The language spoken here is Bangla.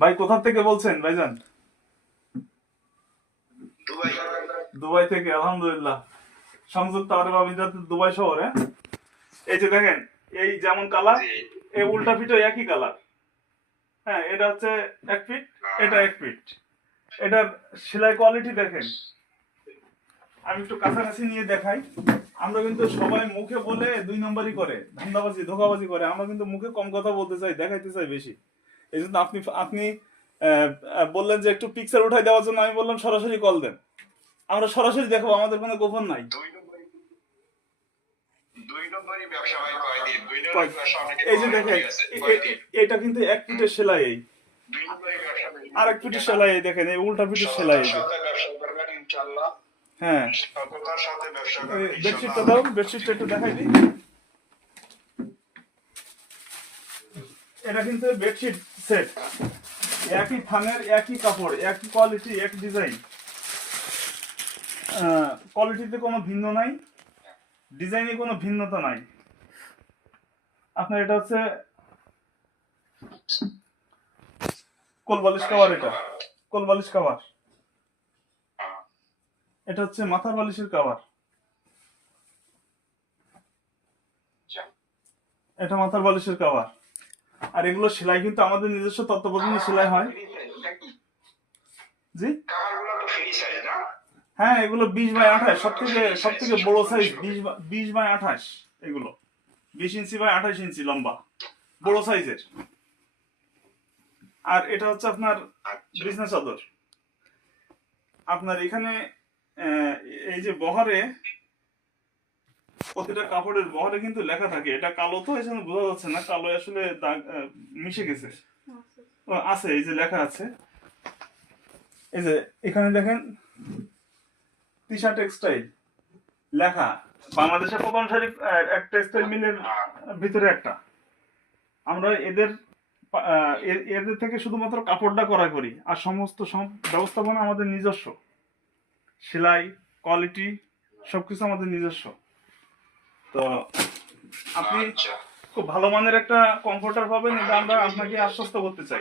ভাই কোথা থেকে বলছেন ভাইজান? দুবাই। দুবাই থেকে, আলহামদুলিল্লাহ। সংযুক্ত আরব আমিরাত দুবাই শহরে। এই যে দেখেন, এই যেমন কালার, জি। এই উল্টা ফিটও একই কালার। হ্যাঁ, এটা হচ্ছে 1 ফিট, এটা 1 ফিট। এটার সেলাই কোয়ালিটি দেখেন। আমি একটু কাছাকাছি নিয়ে দেখাই। আমরা কিন্তু সবাই মুখে বলে 2 নম্বরই করে, ধান্দাবাজি ধোকাবাজি করে। আমরা কিন্তু মুখে কম কথা বলতে চাই, দেখাইতে চাই বেশি। এই জন্য আপনি আপনি বললেন যে একটু পিকচার উঠাই দেওয়ার জন্য, আমি বললাম সরাসরি কল দেন। আমরা সরাসরি দেখাবো, আমাদের কোনো গোপন নাই। দুই নম্বরই ব্যবসা ভাই কয়দিন? দুই নম্বরই কয়- ব্যবসা অনেকে এই যে করে, দেখেন, ঠিক আছে? কয়দিন? এটা কিন্তু 1 ফিটের সেলাই। এই দুই নম্বরই ব্যবসা আর 1 ফিটের সেলাই, এই দেখেন, এই উল্টা ফিটের সেলাই। সততার এই যে, সাথে ব্যবসা করবেন ইনশাআল্লাহ। হ্যাঁ, সততার সাথে ব্যবসা করবেন বেডশিটটা ইনশাআল্লাহ। দাও, বেডশিটটা একটু দেখাই দিই। এটা কিন্তু বেডশিট সেট, একই থানের, একই কাপড়, একই কোয়ালিটি, একই ডিজাইন। কোয়ালিটিতে কোনো ভিন্ন নাই, ডিজাইনে কোনো ভিন্নতা নাই। আপনার এটা হচ্ছে কোলবালিশ কভার, এটা কোলবালিশ কভার। এটা হচ্ছে মাথার বালিশের কভার, এটা মাথার বালিশের কভার। আর এগুলো সেলাই কিন্তু আমাদের নিজস্ব তত্ত্বাবধানে সেলাই হয়। জি, কাভারগুলো তো ফ্রি সাইজ না? হ্যাঁ, এগুলো 20 বাই 28, সব থেকে বড় সাইজ 20 বাই 28। এগুলো 20 ইঞ্চি বাই 28 ইঞ্চি লম্বা, বড় সাইজের। আর এটা হচ্ছে আপনার আচ্ছা। বিছনা চাদর। আপনার এখানে আহ, এই যে বহরে, প্রতিটা কাপড়ের বহরে কিন্তু লেখা থাকে। এটা কালো, তো এই জন্য বোঝা যাচ্ছে না, কালো আসলে দাগ মিশে গেছে। ও, আছে, এই যে লেখা আছে। এই যে এখানে দেখেন, তিশা টেক্সটাইল লেখা। বাংলাদেশের প্রথম শরীফ এক টেক্সটাইল মিলের ভিতরে একটা। আমরা এদের থেকে শুধুমাত্র কাপড়টা ক্রয় করি, আর সমস্ত ব্যবস্থাপনা আমাদের নিজস্ব। সেলাই, কোয়ালিটি, সবকিছু আমাদের নিজস্ব। তো আপনি আচ্ছা। খুব ভালো মানের একটা কমফোর্টার পাবেন, এটা আমরা আপনাকে আশ্বস্ত করতে চাই।